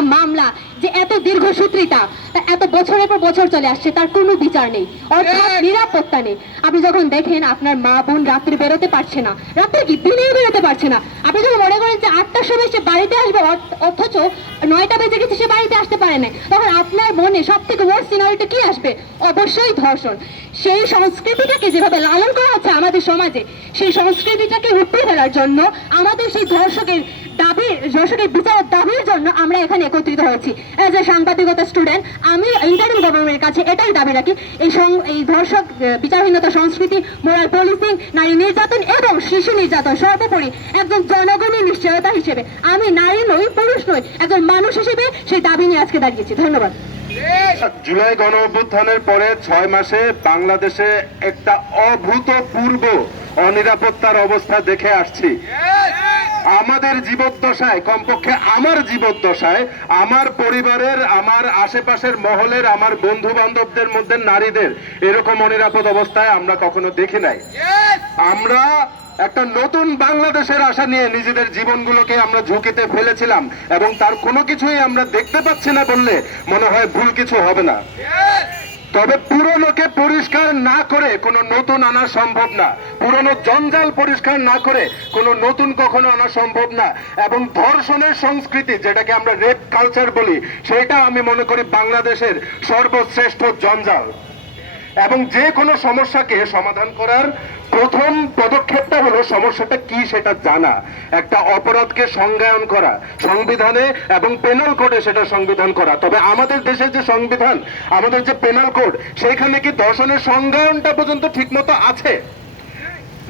একটা মামলা যে এত দীর্ঘসূত্রিতা, এত বছরের পর বছর চলে আসছে, তার কোনো বিচার নেই, অর্থাৎ নিরাপত্তা নেই। আপনি যখন দেখেন আপনার মা বোন রাত্রে বেরোতে পারছে না, রাত্রে কি দিনেই বেরোতে পারছে না, আপনি যখন মনে করেন যে 8টার সময় সে বাড়িতে আসবে অথচ 9টা বেজে গেছে সে বাড়িতে আসতে পারে না, তখন আপনার মনে সব থেকে ওয়ার্স্ট সিনারিটা কি আসবে? অবশ্যই ধর্ষণ। সেই সংস্কৃতিটাকে যেভাবে লালন করা হচ্ছে আমাদের সমাজে, সেই সংস্কৃতিটাকে উঠিয়ে ফেলার জন্য আমাদের সেই ধর্ষকের বিচারের দাবির জন্য আমরা এখানে একত্রিত হয়েছি। এজ এ সাংবাদিকতা স্টুডেন্ট আমি ইন্টারিম গভর্নমেন্টের কাছে এটাই দাবি রাখি, এই ধর্ষক বিচারহীনতা সংস্কৃতি, মোরাল পলিসিং, নারী নির্যাতন এবং শিশু নির্যাতন, সর্বোপরি একজন জনগণের নিশ্চয়তা হিসেবে আমি নারী নই, পুরুষ নই, একজন মানুষ হিসেবে সেই দাবি নিয়ে আজকে দাঁড়িয়েছি। ধন্যবাদ। জুলাই গণ অভ্যুত্থানের পরে 6 মাসে বাংলাদেশে একটা অভূতপূর্ব অনিরাপত্তার অবস্থা দেখে আসছি। আমাদের জীবদ্দশায়, কমপক্ষে আমার জীবদ্দশায়, আমার পরিবারের, আমার আশেপাশের মহলের, আমার বন্ধু বান্ধবদের মধ্যে নারীদের এরকম অনিরাপদ অবস্থায় আমরা কখনো দেখি নাই। আমরা একটা নতুন বাংলাদেশের আশা নিয়ে নিজেদের জীবনগুলোকে আমরা ঝুঁকিতে ফেলেছিলাম এবং তার কোনো কিছুই আমরা দেখতে পাচ্ছি না বললে মনে হয় ভুল কিছু হবে না। তবে পুরনোকে পরিষ্কার না করে কোনো নতুন আনা সম্ভব না, পুরনো জঞ্জাল পরিষ্কার না করে কোনো নতুন কখনো আনা সম্ভব না। এবং ধর্ষণের সংস্কৃতি, যেটাকে আমরা রেপ কালচার বলি, সেটা আমি মনে করি বাংলাদেশের সর্বশ্রেষ্ঠ জঞ্জাল। এবং যে কোনো সমস্যাকে সমাধান করার প্রথম পদক্ষেপটা হলো সমস্যাটা কি সেটা জানা, একটা অপরাধকে সংজ্ঞায়ন করা, সংবিধানে এবং পেনাল কোডে সেটা সংবিধান করা। তবে আমাদের দেশের যে সংবিধান, আমাদের যে পেনাল কোড, সেখানে কি ধর্ষণের সংজ্ঞায়নটা পর্যন্ত ঠিকমতো আছে?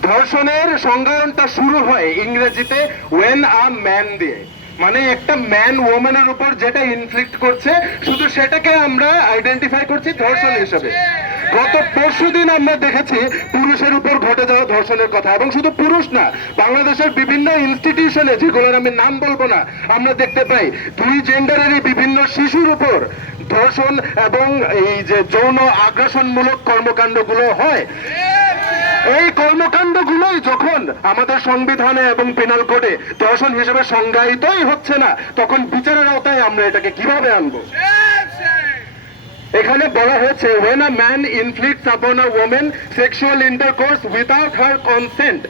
ধর্ষণের সংজ্ঞায়নটা শুরু হয় ইংরেজিতে ওয়েন আ ম্যান দিয়ে, মানে একটা ম্যান ওম্যানের উপর যেটা ইনফ্লিক্ট করছে শুধু সেটাকে আমরা আইডেন্টিফাই করছি ধর্ষণ হিসেবে। গত পরশুদিন আমরা দেখেছি পুরুষের উপর ঘটে যাওয়া ধর্ষণের কথা, এবং শুধু পুরুষ না, বাংলাদেশের বিভিন্ন ইনস্টিটিউশনে, যেগুলোর আমি নাম বলবো না, আমরা দেখতে পাই 2 জেন্ডারেরই বিভিন্ন শিশুর উপর ধর্ষণ এবং এই যে যৌন আগ্রাসনমূলক কর্মকাণ্ডগুলো হয়। এই কর্মকাণ্ডগুলোই যখন আমাদের সংবিধানে এবং পেনাল কোডে ধর্ষণ হিসেবে সংজ্ঞায়িতই হচ্ছে না, তখন বিচারের আওতায় আমরা এটাকে কিভাবে আনবো? এখানে বলা হয়েছে when a man inflicts upon a woman sexual intercourse without her consent,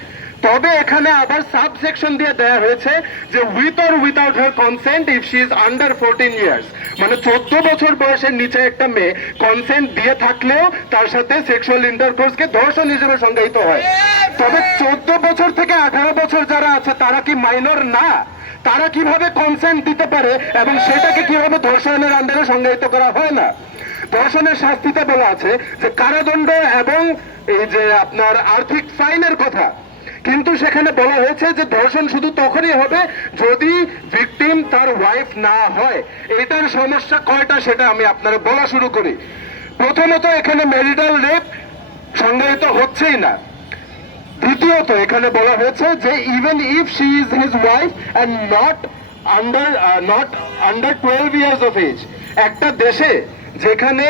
তবে এখানে আবার সাবসেকশন দিয়ে দেয়া হয়েছে যে with or without her consent if she is under 14 years, মানে 14 বছর বয়সের নিচে একটা মেয়ে কনসেন্ট দিয়ে থাকলেও তার সাথে সেক্সুয়াল ইন্টারকোর্সকে ধর্ষণ হিসেবে সংজ্ঞায়িত হয়। তবে 14 বছর থেকে 18 বছর যারা আছে তারা কি মাইনর না? তারা কিভাবে কনসেন্ট দিতে পারে এবং সেটাকে কিভাবে ধর্ষণের আন্ডারে সংজ্ঞায়িত করা হয় না? ধর্ষণের শাস্তিতে বলা আছে যে কারাদণ্ড এবং এই যে আপনার আর্থিক ফাইনের কথা, কিন্তু সেখানে বলা হয়েছে যে ধর্ষণ শুধু তখনই হবে যদি ভিকটিম তার ওয়াইফ না হয়। এটার সমস্যা কয়টা সেটা আমি আপনারা বলা শুরু করি। প্রথমত, এখানে ম্যারিটাল রেপ সংজ্ঞায়িত হচ্ছেই না। দ্বিতীয়ত, এখানে বলা হয়েছে যে even if she is his wife and not under 12 years of age, একটা দেশে যেখানে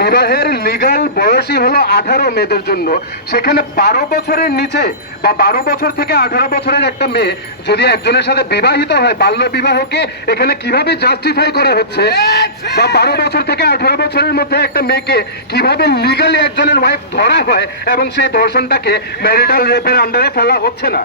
বিবাহের লিগাল বয়সই হলো 18 মেয়েদের জন্য, সেখানে 12 বছরের নিচে বা 12 বছর থেকে 18 বছরের একটা মেয়ে যদি একজনের সাথে বিবাহিত হয়, বাল্য বিবাহকে এখানে কিভাবে জাস্টিফাই করা হচ্ছে? বা 12 বছর থেকে 18 বছরের মধ্যে একটা মেয়েকে কিভাবে লিগালি একজনের ওয়াইফ ধরা হয় এবং সেই ধর্ষণটাকে ম্যারিটাল রেপের আন্ডারে ফেলা হচ্ছে না।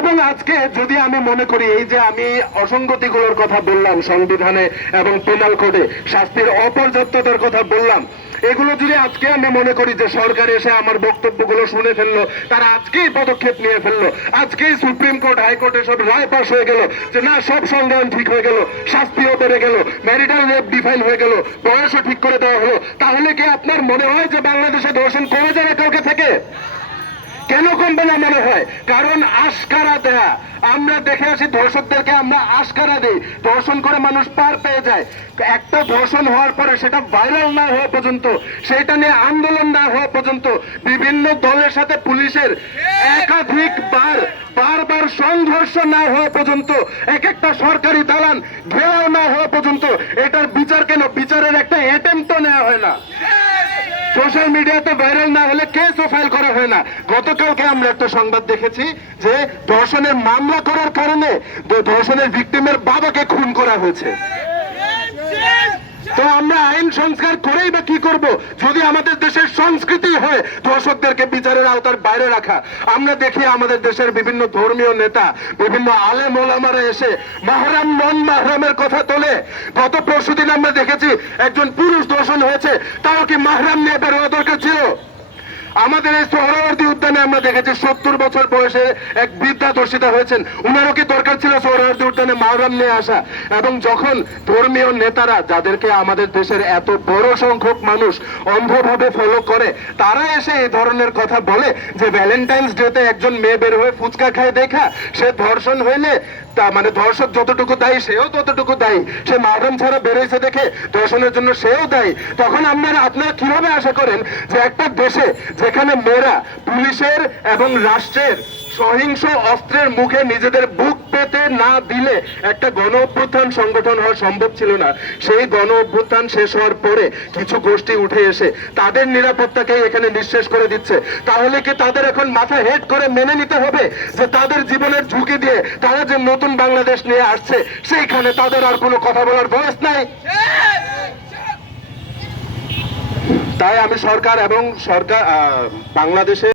এবং আজকে যদি আমি মনে করি এই যে আমি অসঙ্গতিগুলোর কথা বললাম সংবিধানে এবং পেনাল কোডে, শাস্তির অপর্যাপ্ততার কথা বললাম, এগুলো যদি আজকে আমি মনে করি যে সরকার এসে আমার বক্তব্যগুলো শুনে ফেললো, তারা আজকেই পদক্ষেপ নিয়ে ফেললো, আজকেই সুপ্রিম কোর্ট হাইকোর্টে সব রায় পাশ হয়ে গেল যে না, সব সংজ্ঞান ঠিক হয়ে গেল, শাস্তিও বেড়ে গেল, ম্যারিটাল রেপ ডিফাইন হয়ে গেল, বয়সও ঠিক করে দেওয়া হলো, তাহলে কি আপনার মনে হয় যে বাংলাদেশে ধর্ষণ কমে যাবে কালকে থেকে? কেন কমবে না মনে হয়? কারণ আশকারা দেয়া। আমরা দেখে আসি ধর্ষকদেরকে আমরা আশকারা দিই, ধর্ষণ করে মানুষ পার পেয়ে যায়। একটা ধর্ষণ হওয়ার পরে সেটা ভাইরাল না হওয়া পর্যন্ত, সেটা নিয়ে আন্দোলন না হওয়া পর্যন্ত, বিভিন্ন দলের সাথে পুলিশের বারবার সংঘর্ষ না হওয়া পর্যন্ত, এক একটা সরকারি দালান ঘেরাও না হওয়া পর্যন্ত এটার বিচার কেন? বিচারের একটা অ্যাটেম্প তো নেওয়া হয় না। সোশ্যাল মিডিয়াতে ভাইরাল না হলে কেসও ফাইল করা হয় না। গতকালকে আমরা একটা সংবাদ দেখেছি যে ধর্ষণের মামলা করার কারণে ধর্ষণের ভিকটিমের বাবাকে খুন করা হয়েছে। তো আমরা আইন সংস্কার করেই বা কি করব যদি আমাদের দেশের সংস্কৃতি হয় ধর্ষকদেরকে বিচারের আওতার বাইরে রাখা। আমরা দেখি আমাদের দেশের বিভিন্ন ধর্মীয় নেতা, বিভিন্ন আলেম ওলামারা এসে মাহরাম নন মাহরামের কথা তোলে। গত পরশুদিন আমরা দেখেছি একজন পুরুষ ধর্ষণ হয়েছে, তাও কি মাহরাম নিয়ে বের হওয়া দরকার ছিল? আমাদের এই সোহরাওয়ার্দী উদ্যানে আমরা দেখেছি 70 বছর বয়সে এক বৃদ্ধা ধর্ষিতা হয়েছেন। উনারও কি দরকার ছিল সোহরাওয়ার্দী উদ্যানে মাহরাম নিয়ে আসা? এবং যখন ধর্মীয় নেতারা, যাদেরকে আমাদের দেশের এত বড় সংখ্যক মানুষ অন্ধভাবে ফলো করে, তারা এসে এই ধরনের কথা বলে যে ভ্যালেন্টাইন্স ডেতে একজন মেয়ে বের হয়ে ফুচকা খায় দেখা সে ধর্ষণ হইলে তা মানে ধর্ষক যতটুকু দায়ী সেও ততটুকু দায়ী, সে মাহরাম ছাড়া বেরোইছে দেখে ধর্ষণের জন্য সেও দায়ী। তখন আপনারা কিভাবে আশা করেন যে একটা দেশে যেখানে মেয়েরা পুলিশের এবং রাষ্ট্রের সহিংস অস্ত্রের মুখে নিজেদের বুক পেতে না দিলে একটা গণ অভ্যুত্থান সংগঠন হওয়া সম্ভব ছিল না, সেই গণ অভ্যুত্থান শেষ হওয়ার পরে কিছু গোষ্ঠী উঠে এসে তাদের নিরাপত্তাকেই এখানে নিঃশেষ করে দিচ্ছে? তাহলে কি তাদের এখন মাথা হেড করে মেনে নিতে হবে যে তাদের জীবনের ঝুঁকি দিয়ে তারা যে নতুন বাংলাদেশ নিয়ে আসছে সেইখানে তাদের আর কোনো কথা বলার বয়স নাই? তাই আমি সরকার বাংলাদেশে